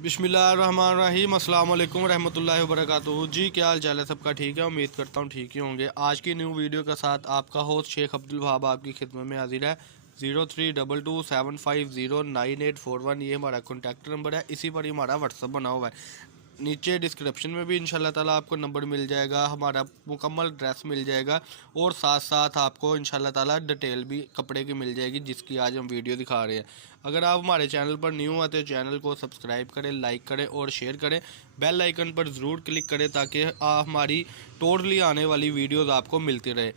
बिस्मिल्लाहिर्रहमानिर्रहीम अस्सलाम वालेकुम रहमतुल्लाहि वबरकातुहू। जी क्या हाल चाल है सबका? ठीक है, उम्मीद करता हूँ ठीक ही होंगे। आज की न्यू वीडियो के साथ आपका होस्ट शेख अब्दुल वहाब आपकी खिदमत में हाजिर है। 0322750981 ये हमारा कॉन्टैक्ट नंबर है, इसी पर ही हमारा व्हाट्सअप बना हुआ है। नीचे डिस्क्रिप्शन में भी इंशाल्लाह ताला आपको नंबर मिल जाएगा, हमारा मुकम्मल ड्रेस मिल जाएगा और साथ साथ आपको इंशाल्लाह ताला डिटेल भी कपड़े की मिल जाएगी, जिसकी आज हम वीडियो दिखा रहे हैं। अगर आप हमारे चैनल पर न्यू हैं तो चैनल को सब्सक्राइब करें, लाइक करें और शेयर करें। बेल आइकन पर ज़रूर क्लिक करें ताकि हमारी टोटली आने वाली वीडियोज़ आपको मिलती रहे।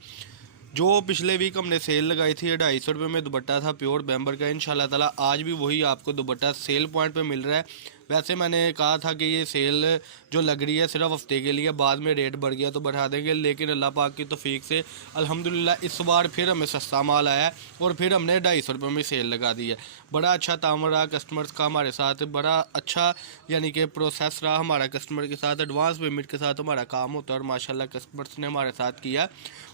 जो पिछले वीक हमने सेल लगाई थी 250 रुपये में दुपट्टा था प्योर बैम्बर का, इंशाल्लाह ताला आज भी वही आपको दुपट्टा सेल पॉइंट पे मिल रहा है। वैसे मैंने कहा था कि ये सेल जो लग रही है सिर्फ हफ्ते के लिए, बाद में रेट बढ़ गया तो बढ़ा देंगे, लेकिन अल्लाह पाक की तौफीक से अल्हम्दुलिल्लाह इस बार फिर हमें सस्ता माल आया है और फिर हमने 250 रुपये में सेल लगा दी है। बड़ा अच्छा तामर रहा कस्टमर्स का हमारे साथ, बड़ा अच्छा यानी कि प्रोसेस रहा हमारा कस्टमर के साथ। एडवांस पेमेंट के साथ हमारा काम होता है और माशाल्लाह कस्टमर्स ने हमारे साथ किया।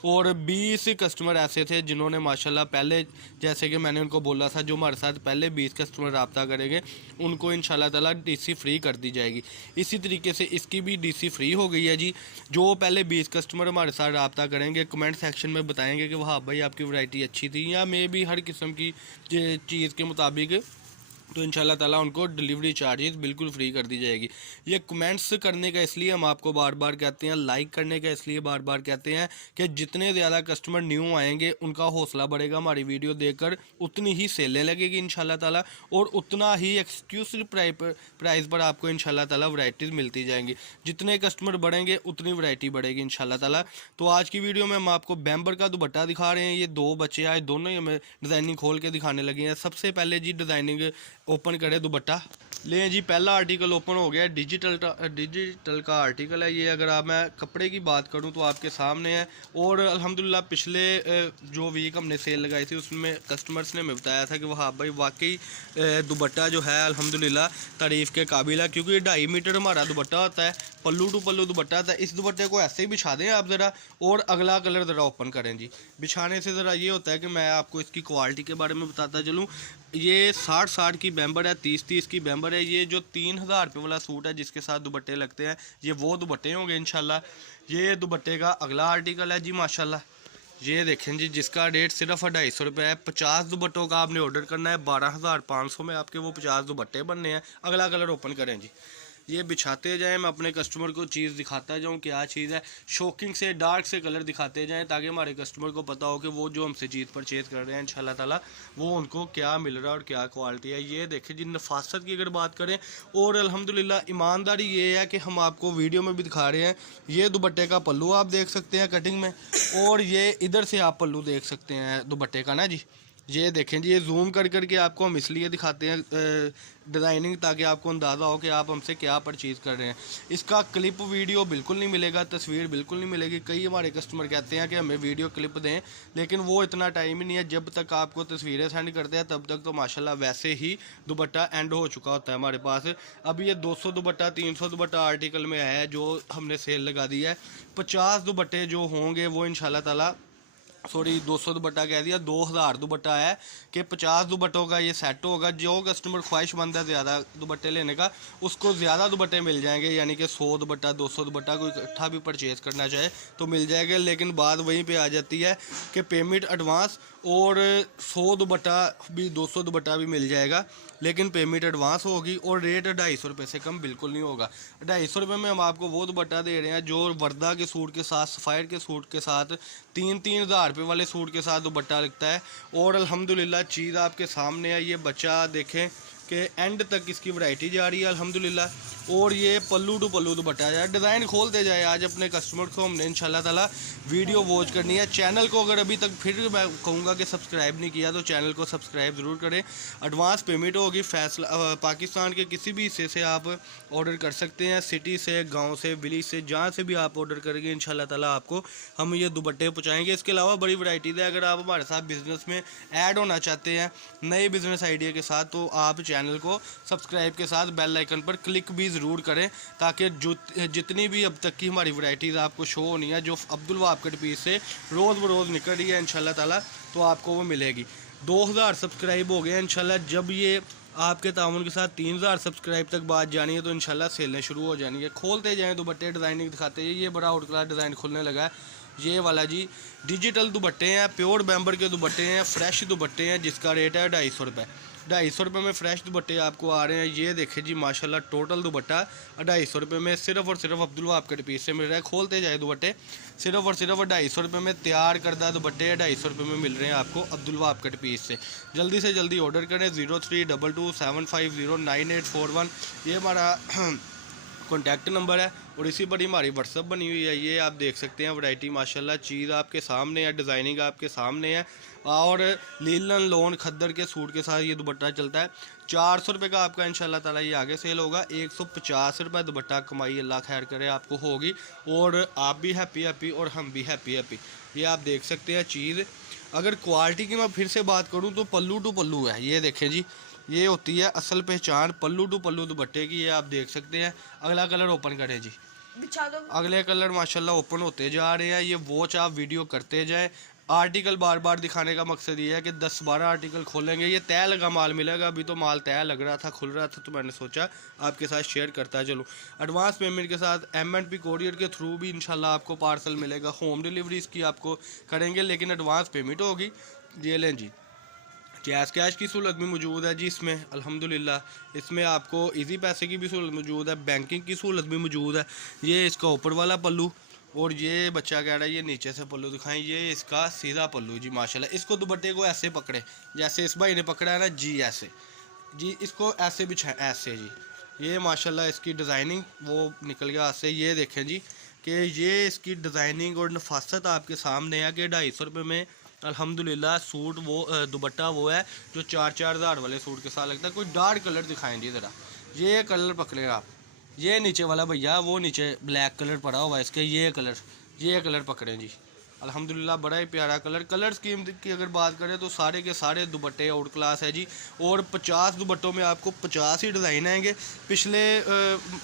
और 20 कस्टमर ऐसे थे जिन्होंने माशाल्लाह पहले, जैसे कि मैंने उनको बोला था, जो हमारे साथ पहले 20 कस्टमर रब्ता करेंगे उनको इंशाल्लाह ताला डीसी फ्री कर दी जाएगी। इसी तरीके से इसकी भी डीसी फ्री हो गई है जी। जो पहले 20 कस्टमर हमारे साथ रब्ता करेंगे, कमेंट सेक्शन में बताएंगे कि वहाँ भाई आपकी वैरायटी अच्छी थी या मे भी हर किस्म की चीज़ के मुताबिक, तो इंशाल्लाह ताला उनको डिलीवरी चार्जेस बिल्कुल फ्री कर दी जाएगी। ये कमेंट्स करने का इसलिए हम आपको बार बार कहते हैं, लाइक करने का इसलिए बार बार कहते हैं कि जितने ज़्यादा कस्टमर न्यू आएंगे उनका हौसला बढ़ेगा हमारी वीडियो देखकर, उतनी ही सेलें लगेगी इंशाल्लाह ताला और उतना ही एक्सक्लूसिव प्राइस पर आपको इंशाल्लाह ताला वैरायटीज़ मिलती जाएंगी। जितने कस्टमर बढ़ेंगे उतनी वैरायटी बढ़ेगी इंशाल्लाह ताला। तो आज की वीडियो में हम आपको बैम्बर का दुपट्टा दिखा रहे हैं। ये दो बच्चे आए, दोनों ही हमें डिज़ाइनिंग खोल के दिखाने लगे हैं। सबसे पहले जी डिज़ाइनिंग ओपन करें दुपट्टा, लें जी। पहला आर्टिकल ओपन हो गया, डिजिटल का आर्टिकल है ये। अगर आप मैं कपड़े की बात करूं तो आपके सामने है। और अल्हम्दुलिल्लाह पिछले जो वीक हमने सेल लगाई थी उसमें कस्टमर्स ने हमें बताया था कि वहाँ भाई वाकई दुपट्टा जो है अल्हम्दुलिल्लाह तारीफ़ के काबिल है, क्योंकि 2.5 मीटर हमारा दुपट्टा होता है, पल्लू टू पल्लू दुपट्टा होता है। इस दुपट्टे को ऐसे ही बिछा दें आप ज़रा, और अगला कलर ज़रा ओपन करें जी। बिछाने से ज़रा ये होता है कि मैं आपको इसकी क्वालिटी के बारे में बताता चलूँ। ये 60 की बैम्बर है, 30 की बैम्बर है। ये जो 3000 रुपये वाला सूट है जिसके साथ दुपट्टे लगते हैं, ये वो दुपट्टे होंगे इंशाल्लाह। ये दुपट्टे का अगला आर्टिकल है जी माशाल्लाह। ये देखें जी, जिसका रेट सिर्फ 250 रुपये है। 50 दुपट्टों का आपने ऑर्डर करना है, 12,500 में आपके वो 50 दुपट्टे बनने हैं। अगला कलर ओपन करें जी। ये बिछाते जाएं, मैं अपने कस्टमर को चीज़ दिखाता जाऊं क्या चीज़ है। शॉकिंग से डार्क से कलर दिखाते जाएं ताकि हमारे कस्टमर को पता हो कि वो जो हमसे चीज़ परचेज़ कर रहे हैं इंशाल्लाह ताला वो उनको क्या मिल रहा है और क्या क्वालिटी है। ये देखें जी, नफासत की अगर बात करें और अल्हम्दुलिल्लाह ईमानदारी ये है कि हम आपको वीडियो में भी दिखा रहे हैं। ये दुपट्टे का पल्लू आप देख सकते हैं कटिंग में, और ये इधर से आप पल्लू देख सकते हैं दुपट्टे का ना जी। ये देखें जी, ये जूम कर करके आपको हम इसलिए दिखाते हैं डिज़ाइनिंग, ताकि आपको अंदाज़ा हो कि आप हमसे क्या परचेज़ कर रहे हैं। इसका क्लिप वीडियो बिल्कुल नहीं मिलेगा, तस्वीर बिल्कुल नहीं मिलेगी। कई हमारे कस्टमर कहते हैं कि हमें वीडियो क्लिप दें, लेकिन वो इतना टाइम ही नहीं है। जब तक आपको तस्वीरें सेंड करते हैं तब तक तो माशाल्लाह वैसे ही दुपट्टा एंड हो चुका होता है हमारे पास। अब ये 200 दुपट्टा 300 दुपट्टा आर्टिकल में है जो हमने सेल लगा दी है। 50 दुपट्टे जो होंगे वो इंशाल्लाह ताला, सॉरी 200 दुपट्टा कह दिया, 2000 दुपट्टा है कि 50 दुपट्टों का ये सेट होगा। जो कस्टमर ख्वाहिशमंद है ज़्यादा दुपट्टे लेने का, उसको ज़्यादा दुपट्टे मिल जाएंगे, यानी कि 100 दुपट्टा 200 दुपट्टा कोई इकट्ठा भी परचेज़ करना चाहे तो मिल जाएगा। लेकिन बात वहीं पे आ जाती है कि पेमेंट एडवांस, और 100 दुपट्टा भी 200 दुपट्टा भी मिल जाएगा, लेकिन पेमेंट एडवांस होगी और रेट 250 रुपये से कम बिल्कुल नहीं होगा। 250 रुपये में हम आपको वो दुपट्टा दे रहे हैं जो वर्दा के सूट के साथ, सफ़ायर के सूट के साथ, 3-3 हज़ार रुपये वाले सूट के साथ दुपट्टा लगता है। और अल्हम्दुलिल्लाह चीज़ आपके सामने है। ये बच्चा देखें कि एंड तक इसकी वैरायटी जा रही है अल्हम्दुलिल्लाह। और ये पल्लू टू पल्लू दुपट्टा है। डिज़ाइन खोलते जाए आज अपने कस्टमर को हमने इंशाल्लाह ताला वीडियो वॉच करनी है। चैनल को अगर अभी तक फिर मैं कहूँगा कि सब्सक्राइब नहीं किया तो चैनल को सब्सक्राइब ज़रूर करें। एडवांस पेमेंट होगी, फैसला पाकिस्तान के किसी भी हिस्से से आप ऑर्डर कर सकते हैं, सिटी से, गाँव से, विलेज से, जहाँ से भी आप ऑर्डर करेंगे इंशाल्लाह ताला आपको हम ये दुपट्टे पहुँचाएँगे। इसके अलावा बड़ी वैरायटीज़ है। अगर आप हमारे साथ बिज़नेस में ऐड होना चाहते हैं नए बिज़नेस आइडिया के साथ, तो आप चैनल को सब्सक्राइब के साथ बेल आइकन पर क्लिक भी ज़रूर करें, ताकि जो जितनी भी अब तक की हमारी वैरायटीज़ आपको शो होनी है, जो अब्दुल वहाब कट पीस से रोज़ बरोज़ निकल रही है इंशाल्लाह ताला, तो आपको वो मिलेगी। 2000 सब्सक्राइब हो गए इंशाल्लाह। जब ये आपके ताउन के साथ 3000 सब्सक्राइब तक बात जानी है तो इंशाल्लाह सेलें शुरू हो जानी है। खोलते जाएँ दुपट्टे, डिज़ाइनिंग दिखाते हैं। ये बड़ा आउट क्लास डिज़ाइन खुलने लगा है, ये वाला जी। डिजिटल दुपट्टे हैं, प्योर बैम्बर के दुपट्टे हैं, फ्रेश दुपट्टे हैं, जिसका रेट है 250 रुपये। 250 रुपये में फ्रेश दुपट्टे आपको आ रहे हैं। ये देखें जी माशाल्लाह, टोटल दुपट्टा 250 रुपये में सिर्फ और सिर्फ अब्दुल वहाब कट पीस से मिल रहा है। खोलते जाए दुपट्टे, सिर्फ और सिर्फ 250 रुपये में तैयार करदा दुपट्टे 250 रुपये में मिल रहे हैं आपको अब्दुल वहाब कट पीस से। जल्दी से जल्दी ऑर्डर करें। 032275098841 ये हमारा कॉन्टैक्ट नंबर है और इसी पर ही हमारी व्हाट्सअप बनी हुई है। ये आप देख सकते हैं वैरायटी माशाल्लाह, चीज़ आपके सामने है, डिज़ाइनिंग आपके सामने है। और लीलन लोन खद्दर के सूट के साथ ये दुपट्टा चलता है। 400 रुपये का आपका इंशाल्लाह ताला ये आगे सेल होगा। 150 रुपये दुपट्टा कमाई अल्लाह खैर करे आपको होगी, और आप भी हैप्पी हैप्पी और हम भी हैप्पी हैप्पी। ये आप देख सकते हैं चीज़। अगर क्वालिटी की मैं फिर से बात करूँ तो पल्लू टू पल्लू है। ये देखें जी, ये होती है असल पहचान पल्लू टू पल्लू दुपट्टे की। ये आप देख सकते हैं। अगला कलर ओपन करें जी, अगले कलर माशाल्लाह ओपन होते जा रहे हैं। ये वॉच आप वीडियो करते जाएं। आर्टिकल बार बार दिखाने का मकसद ये है कि 10-12 आर्टिकल खोलेंगे। ये तय लगा माल मिलेगा, अभी तो माल तय लग रहा था, खुल रहा था, तो मैंने सोचा आपके साथ शेयर करता चलूँ। एडवांस पेमेंट के साथ M&P कोरियर के थ्रू भी इंशाल्लाह आपको पार्सल मिलेगा। होम डिलीवरी इसकी आपको करेंगे, लेकिन एडवांस पेमेंट होगी। ये लें जी, कैश की सहूलत भी मौजूद है जी इसमें अल्हम्दुलिल्लाह। इसमें आपको इजी पैसे की भी सहूलत मौजूद है, बैंकिंग की सहूलत भी मौजूद है। ये इसका ऊपर वाला पल्लू, और ये बच्चा कह रहा है ये नीचे से पल्लू दिखाएं। ये इसका सीधा पल्लू जी माशाल्लाह। इसको दुपट्टे को ऐसे पकड़े जैसे इस भाई ने पकड़ा है ना जी, ऐसे जी, इसको ऐसे बिछाएं ऐसे जी। ये माशाल्लाह इसकी डिज़ाइनिंग वो निकल गया हाथ से। ये देखें जी कि ये इसकी डिज़ाइनिंग और नफासत आपके सामने है कि 250 रुपये में अल्हम्दुलिल्लाह सूट वो दुपट्टा वो है जो 4-4 हज़ार वाले सूट के साथ लगता है। कोई डार्क कलर दिखाएं जी ज़रा। ये कलर पकड़े आप, ये नीचे वाला भैया, वो नीचे ब्लैक कलर पड़ा हुआ है इसके, ये कलर पकड़ें जी अल्हम्दुलिल्लाह। बड़ा ही प्यारा कलर स्कीम की अगर बात करें तो सारे के सारे दुपट्टे आउट क्लास है जी। और 50 दुपट्टों में आपको 50 ही डिज़ाइन आएंगे। पिछले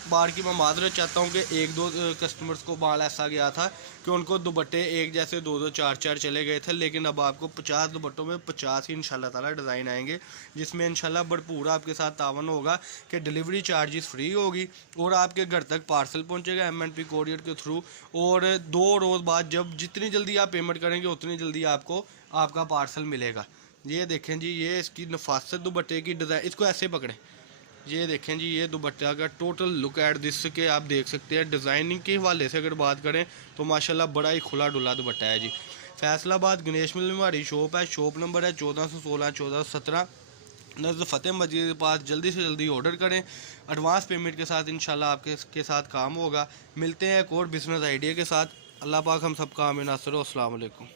बार की मैं माजरत चाहता हूँ कि 1-2 कस्टमर्स को माल ऐसा गया था कि उनको दुपट्टे एक जैसे 2-2 4-4 चले गए थे, लेकिन अब आपको 50 दुपट्टों में 50 ही इंशाल्लाह ताला डिज़ाइन आएंगे, जिसमें इंशाल्लाह भरपूर आपके साथ तावन होगा कि डिलीवरी चार्जेस फ्री होगी और आपके घर तक पार्सल पहुँचेगा M&P कोरियर के थ्रू। और 2 रोज़ बाद जब जितनी जल्दी आप पेमेंट करेंगे उतनी जल्दी आपको आपका पार्सल मिलेगा। ये देखें जी, ये इसकी नफासत दुपट्टे की डिज़ाइन, इसको ऐसे पकड़ें। ये देखें जी, ये दुपट्टा का टोटल लुक एट दिस के आप देख सकते हैं। डिज़ाइनिंग के हवाले से अगर बात करें तो माशाल्लाह बड़ा ही खुला डुला दुपट्टा है जी। फैसलाबाद गणेश मिल में हमारी शॉप है। शॉप नंबर है 1416 1417 नज़र फ़तेह मस्जिद के पास। जल्दी से जल्दी ऑर्डर करें। एडवांस पेमेंट के साथ इंशाल्लाह आपके के साथ काम होगा। मिलते हैं एक और बिज़नेस आइडिया के साथ। अल्लाह पाक हम सबका आमीन नासिर। अस्सलाम वालेकुम।